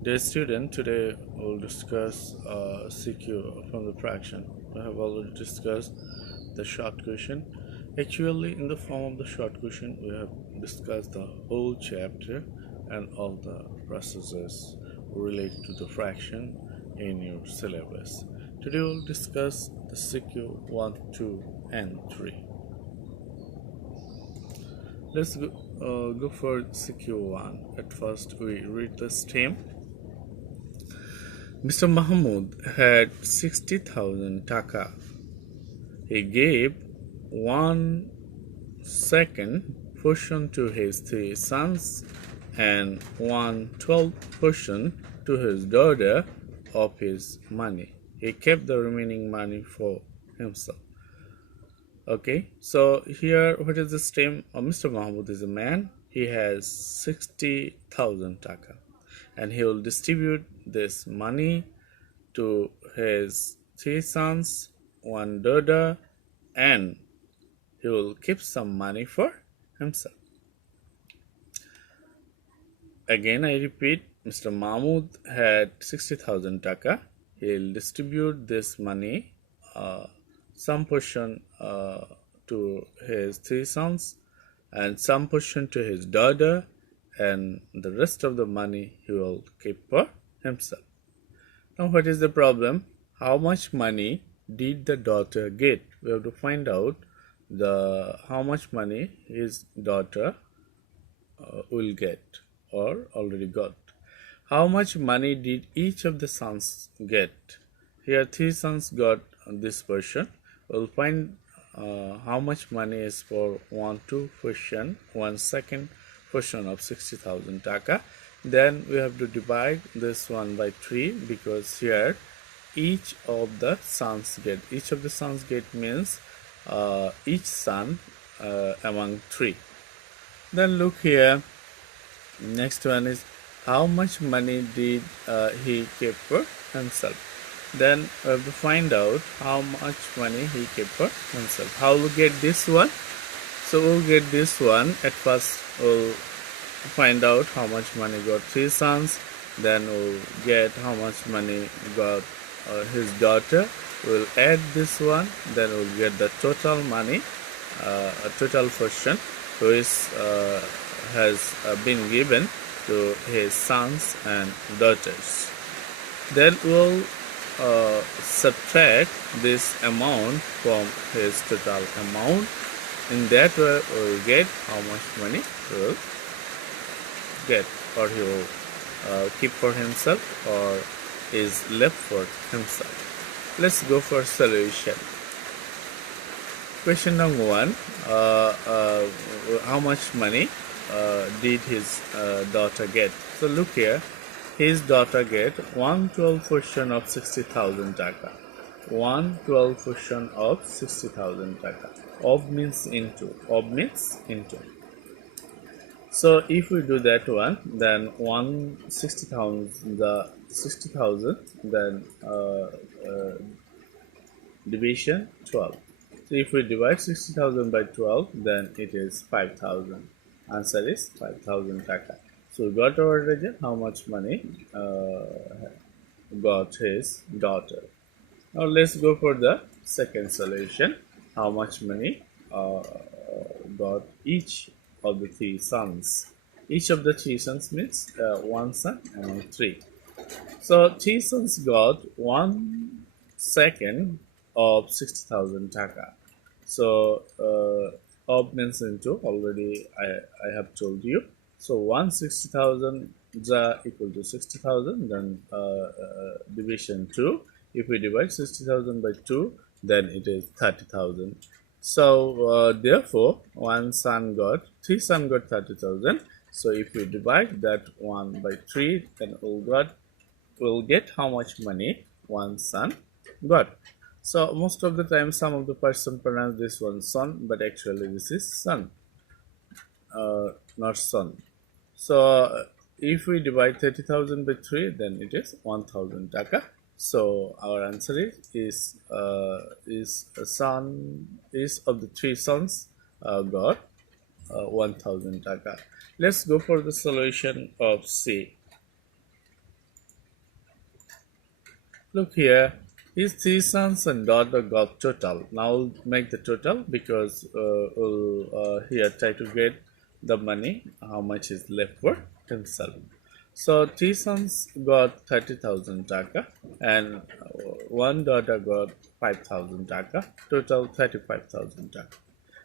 Dear student, today we'll discuss CQ from the fraction. We have already discussed the short question. Actually, in the form of the short question, we have discussed the whole chapter and all the processes related to the fraction in your syllabus. Today we'll discuss the CQ 1, 2, and 3. Let's go for CQ1. At first, we read the stem. Mr. Mahmood had 60,000 taka. He gave 1/2 portion to his 3 sons and 1/12 portion to his daughter of his money. He kept the remaining money for himself. Okay, so here what is the stem? Mr. Mahmood is a man. He has 60,000 taka and he will distribute this money to his 3 sons, 1 daughter, and he will keep some money for himself. Again, I repeat, Mr. Mahmood had 60,000 taka. He'll distribute this money, some portion to his 3 sons, and some portion to his daughter, and the rest of the money he will keep for himself. Now, what is the problem? How much money did the daughter get? We have to find out how much money his daughter will get or already got. How much money did each of the sons get? Here, 3 sons got this portion. We'll find how much money is for 1/2 portion, 1/2 portion of 60,000 taka. Then we have to divide this one by 3 because here each of the sons get means each son among 3. Then look here, next one is how much money did he keep for himself. Then we have to find out how much money he kept for himself. How we get this one? So we'll get this one. At first we'll find out how much money got 3 sons. Then we'll get how much money got his daughter. We'll add this one. Then we'll get the total money, a total portion which has been given to his sons and daughters. Then we'll subtract this amount from his total amount. In that way, we'll get how much money he will get, or he will keep for himself, or is left for himself. Let's go for solution. Question number 1: how much money did his daughter get? So look here. His daughter get 1/12 portion of 60,000 taka. 1/12 portion of 60,000 taka. Of means into. So if we do that one, then 60,000, then division 12. So if we divide 60,000 by 12, then it is 5,000. Answer is 5,000 taka. So we got our result, how much money got his daughter. Now let's go for the second solution. How much money got each of the 3 sons. Each of the 3 sons means 1 son among 3. So 3 sons got 1/2 of 60,000 taka. So of means into, already I have told you. So 1/60,000 equal to 60,000, then division 2. If we divide 60,000 by 2, then it is 30,000. So therefore 3 sons got 30,000. So if we divide that 1 by 3, then we'll get how much money 1 son got. So most of the time some of the person pronounce this one son, but actually this is son, not son. So if we divide 30,000 by 3, then it is 1,000 taka. So our answer is a son is of the 3 sons got 1,000 taka. Let's go for the solution of C. Look here, his three sons and daughter got total. Now we'll make the total because we'll here try to get the money, how much is left for himself. So three sons got 30,000 taka and one daughter got 5,000 taka, total 35,000 taka.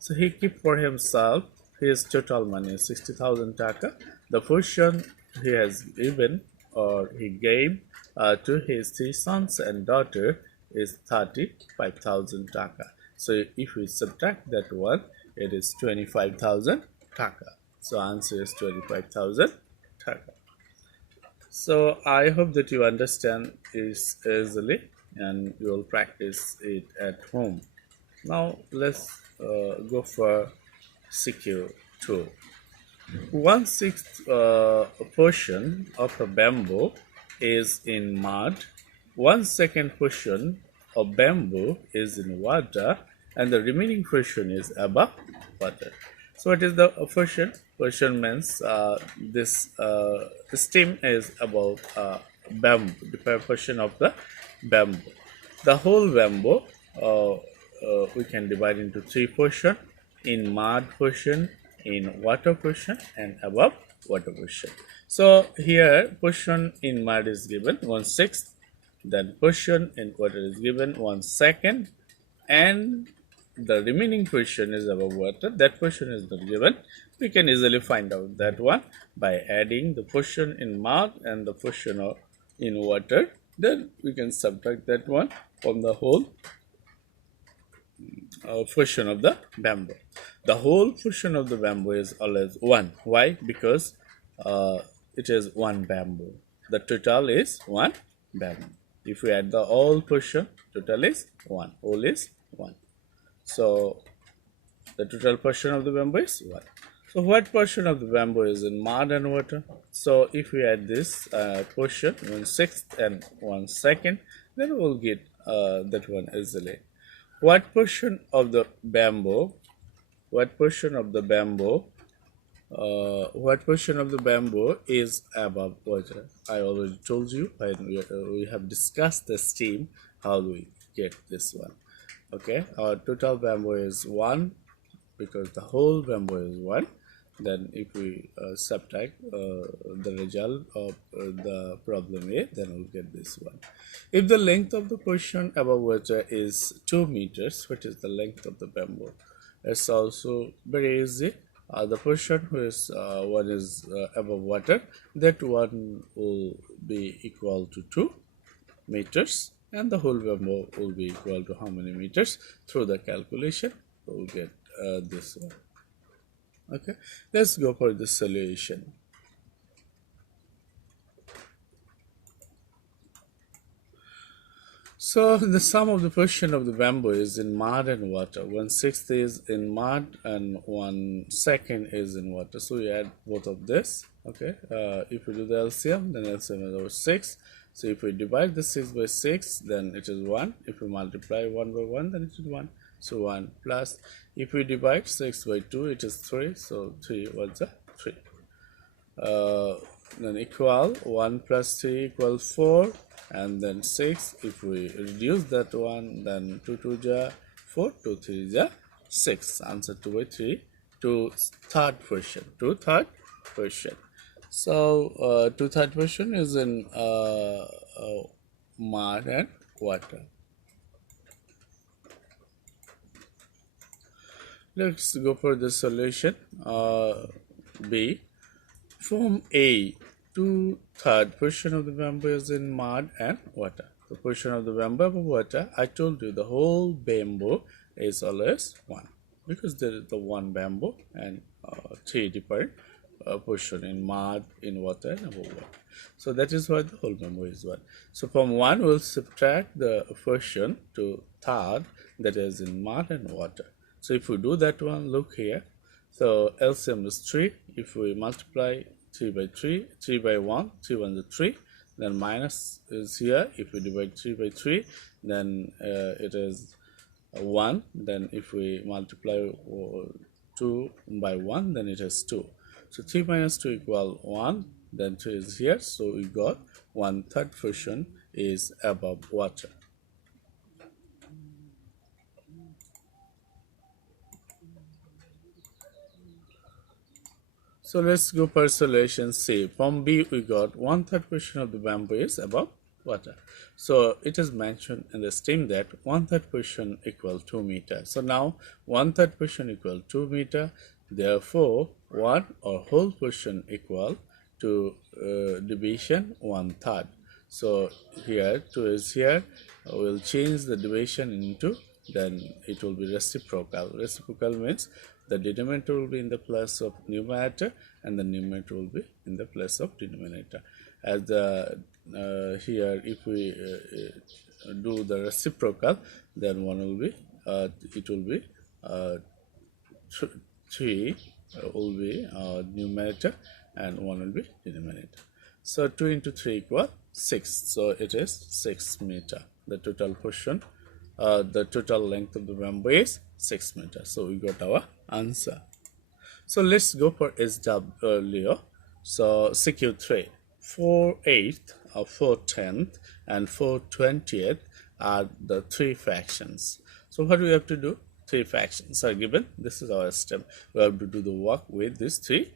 So he keep for himself his total money is 60,000 taka. The portion he has given or he gave to his three sons and daughter is 35,000 taka. So if we subtract that one, it is 25,000 taka. So answer is 25,000 taka. So I hope that you understand this easily and you will practice it at home. Now let's go for CQ 2. 1/6 portion of a bamboo is in mud. 1/2 portion of bamboo is in water, and the remaining portion is above water. So, what is the portion? Portion means this stem is above bamboo, the portion of the bamboo. The whole bamboo we can divide into three portion: in mud portion, in water portion, and above water portion. So here portion in mud is given 1/6, then portion in water is given 1/2, and the remaining portion is above water. That portion is not given. We can easily find out that one by adding the portion in mud and the portion in water. Then we can subtract that one from the whole portion of the bamboo. The whole portion of the bamboo is always 1. Why? Because it is one bamboo. The total is one bamboo. If we add the whole portion, total is 1. Whole is 1. So the total portion of the bamboo is 1. So what portion of the bamboo is in mud and water? So if we add this portion 1/6 and 1/2, then we'll get that one easily. What portion of the bamboo? What portion of the bamboo? What portion of the bamboo is above water? I already told you when we have discussed the steam. How do we get this one? Okay, our total bamboo is 1 because the whole bamboo is 1. Then if we subtract the result of the problem A, then we'll get this one. If the length of the portion above water is 2 meters, what is the length of the bamboo? It's also very easy. The portion which one is above water, that one will be equal to 2 meters, and the whole bamboo will be equal to how many meters? Through the calculation, we'll get this one. Okay, let's go for the solution. So the sum of the portion of the bamboo is in mud and water. 1/6 is in mud and 1/2 is in water. So we add both of this. Okay, if we do the LCM, then LCM is over 6. So if we divide the 6 by 6, then it is 1. If we multiply 1 by 1, then it is 1. So 1 plus, if we divide 6 by 2, it is 3. So 3 was a 3. Then equal 1 plus 3 equal 4, and then 6. If we reduce that one, then 2 2 ja 4, 2 3 ja 6. Answer 2 by 3 to third question. To third question. So to third question is in mud and water. Let's go for the solution. B. From A to third portion of the bamboo is in mud and water. The portion of the bamboo above water, I told you the whole bamboo is always 1 because there is the one bamboo and 3 different portion in mud, in water, and above water. So that is why the whole bamboo is 1. So from 1 we'll subtract the portion to third, that is in mud and water. So if we do that one, look here. So LCM is 3. If we multiply 3 by 3, 3 by 1, 3 1 is 3. Then minus is here. If we divide 3 by 3, then it is 1. Then if we multiply 2 by 1, then it is 2. So 3 minus 2 equal 1. Then 3 is here. So we got 1/3 portion is above water. So let's go per solution C. From B, we got 1/3 portion of the bamboo is above water. So it is mentioned in the stream that 1/3 portion equal 2 meter. So now 1/3 portion equal 2 meter. Therefore, 1 or whole portion equal to division 1/3. So here 2 is here. We'll change the division into, then it will be reciprocal. Reciprocal means the denominator will be in the place of numerator and the numerator will be in the place of denominator. As the here, if we do the reciprocal, then one will be it will be 3 will be numerator and 1 will be denominator. So 2 into 3 equal 6. So it is 6 meter. The total portion, the total length of the bamboo is 6 meters. So we got our answer. So let's go for SW. So CQ3, 4/8, 4/10, and 4/20 are the 3 fractions. So what we have to do? 3 fractions are given. This is our step. We have to do the work with these 3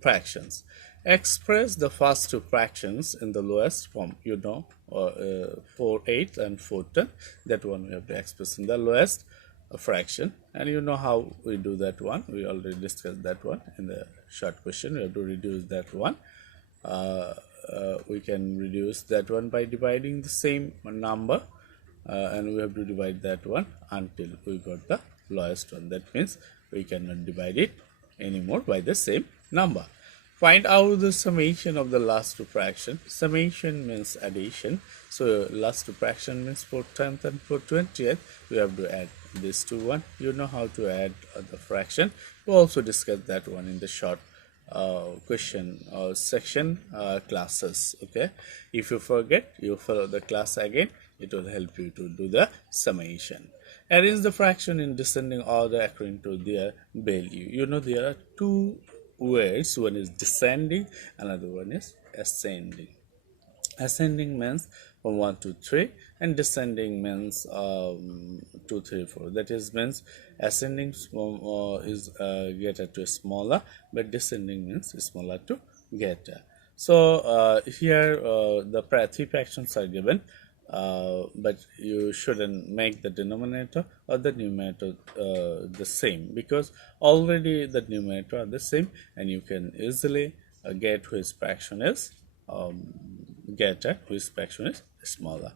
fractions. Express the first 2 fractions in the lowest form. 4/8 and 4/10. That one we have to express in the lowest fraction, and you know how we do that one. We already discussed that one in the short question. We have to reduce that one. We can reduce that one by dividing the same number, and we have to divide that one until we got the lowest one. That means we cannot divide it anymore by the same number. Find out the summation of the last 2 fractions. Summation means addition. So last 2 fraction means 4/10 and 4/20. We have to add this to one. You know how to add the fraction. We also discussed that one in the short question section classes. Okay, if you forget, you follow the class again. It will help you to do the summation. Arrange the fraction in descending order according to their value. You know there are 2 words. One is descending, another one is ascending. Ascending means from 1 to 3, and descending means 2, 3, 4. That is means ascending is greater to smaller, but descending means smaller to greater. So here the 3 fractions are given, but you shouldn't make the denominator or the numerator the same, because already the numerator are the same, and you can easily get which fraction is greater, which fraction is smaller.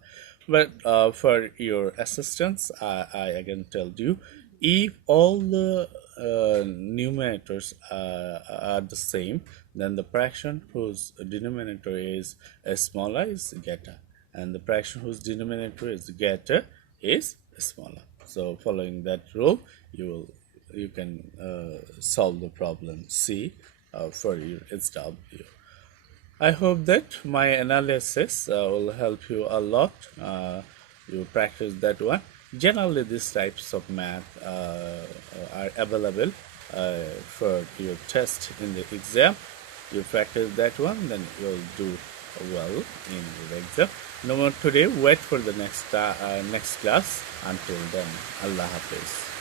But for your assistance, I again tell you, if all the numerators are the same, then the fraction whose denominator is smaller is greater, and the fraction whose denominator is greater is smaller. So following that rule, you can solve the problem C for your SW. I hope that my analysis will help you a lot. You practice that one. Generally, these types of math are available for your test in the exam. You practice that one, then you'll do well in your exam. No more today. Wait for the next class. Until then, Allah Hafiz.